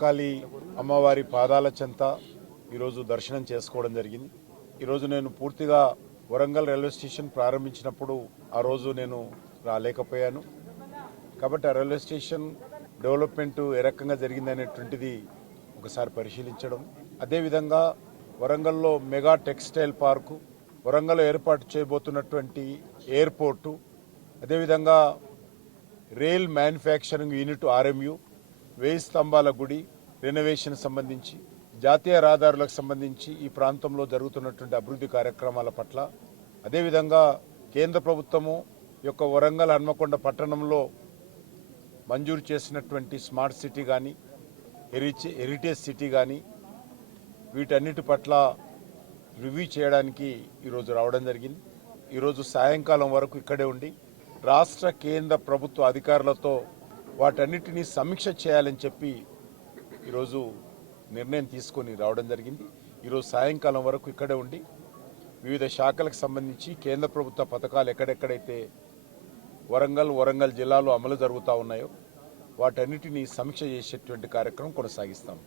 మహంకాళి అమ్మవారి పాదాల చెంత ఈరోజు దర్శనం చేసుకోవడం జరిగింది. ఈరోజు నేను పూర్తిగా వరంగల్ రైల్వే స్టేషన్ ప్రారంభించినప్పుడు ఆ రోజు నేను రాలేకపోయాను. కాబట్టి ఆ రైల్వే స్టేషన్ డెవలప్మెంట్ ఏ రకంగా జరిగిందనేటువంటిది ఒకసారి పరిశీలించడం, అదేవిధంగా వరంగల్లో మెగా టెక్స్టైల్ పార్కు, వరంగల్లో ఏర్పాటు చేయబోతున్నటువంటి ఎయిర్పోర్టు, అదేవిధంగా రైల్ మ్యానుఫ్యాక్చరింగ్ యూనిట్ ఆర్ఎంయు, 1000 స్తంభాల గుడి రెనోవేషన్ సంబంధించి, జాతీయ రహదారులకు సంబంధించి ఈ ప్రాంతంలో జరుగుతున్నటువంటి అభివృద్ధి కార్యక్రమాల పట్ల, అదేవిధంగా కేంద్ర ప్రభుత్వము యొక్క వరంగల్ హన్మకొండ పట్టణంలో మంజూరు చేసినటువంటి స్మార్ట్ సిటీ కానీ హెరిటేజ్ సిటీ కానీ వీటన్నిటి పట్ల రివ్యూ చేయడానికి ఈరోజు రావడం జరిగింది. ఈరోజు సాయంకాలం వరకు ఇక్కడే ఉండి రాష్ట్ర కేంద్ర ప్రభుత్వ అధికారులతో వాటన్నిటినీ సమీక్ష చేయాలని చెప్పి ఈరోజు నిర్ణయం తీసుకొని రావడం జరిగింది. ఈరోజు సాయంకాలం వరకు ఇక్కడే ఉండి వివిధ శాఖలకు సంబంధించి కేంద్ర ప్రభుత్వ పథకాలు ఎక్కడెక్కడైతే వరంగల్ జిల్లాలో అమలు జరుగుతూ ఉన్నాయో వాటన్నిటినీ సమీక్ష చేసేటువంటి కార్యక్రమం కొనసాగిస్తాం.